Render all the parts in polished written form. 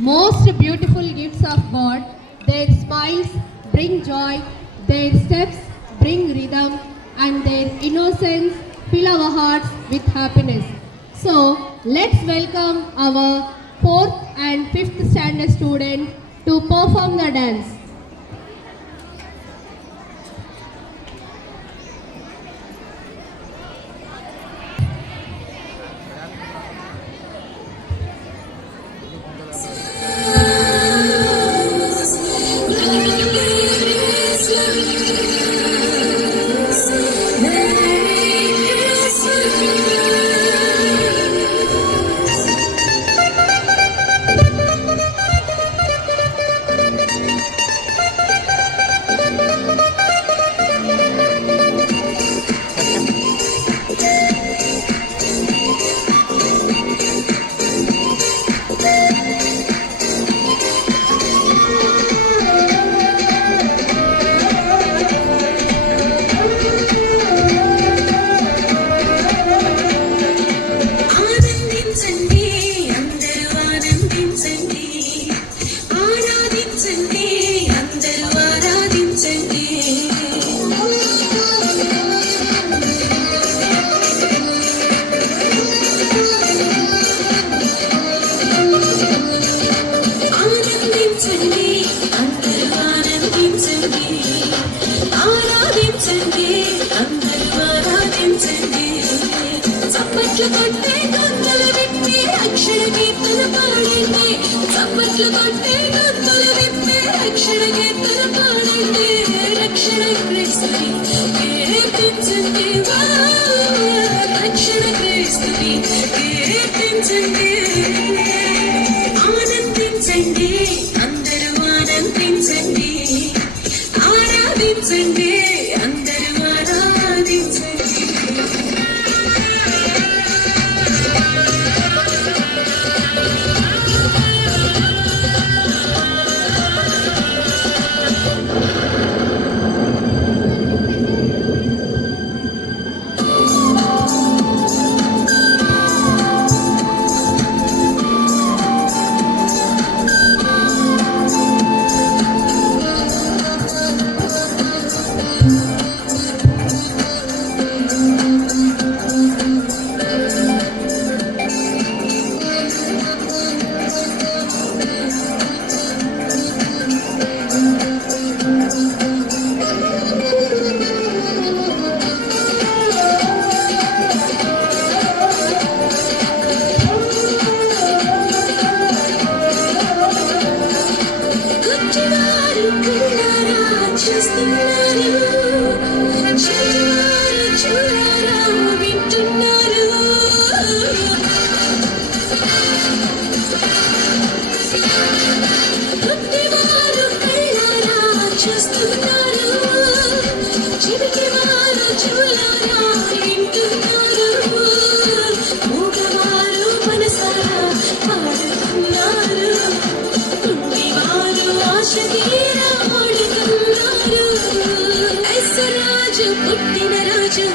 most beautiful gifts of God. Their smiles bring joy, their steps bring rhythm, and their innocence fill our hearts with happiness. So, let's welcome our 4th and 5th standard student to perform the dance.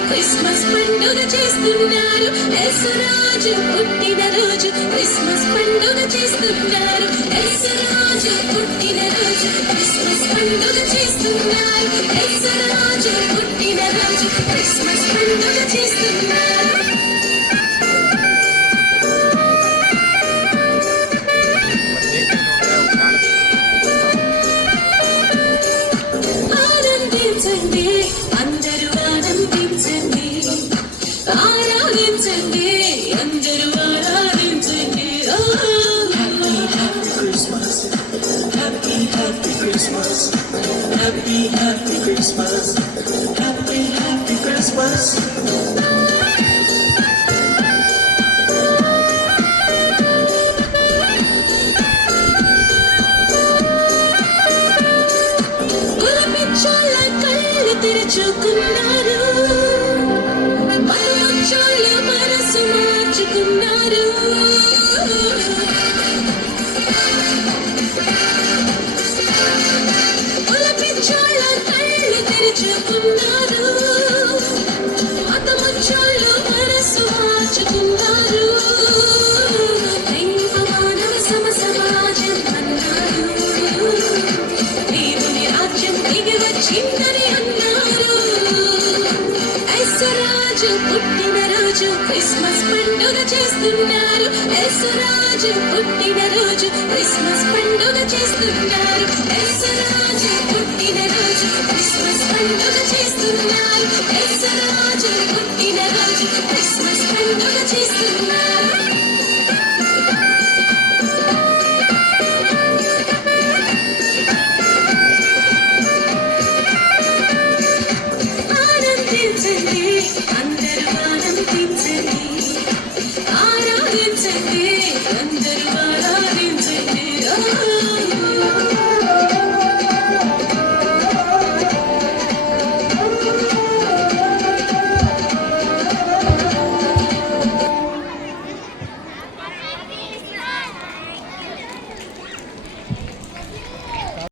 Christmas పండుగ చేస్తున్నారు యేసురాజు పుట్టిన రోజు Christmas పండుగ చేస్తున్నారు యేసురాజు పుట్టిన రోజు Christmas పండుగ చేస్తున్నారు యేసురాజు పుట్టిన రోజు క్రిస్మస్ పండుగ చేస్తున్నారు ఆనందించండి అందరూ ఆనందించండి ఆరాధించండి అందరూ ఆరాధించండి Happy Christmas, happy Christmas, happy Christmas, happy Christmas.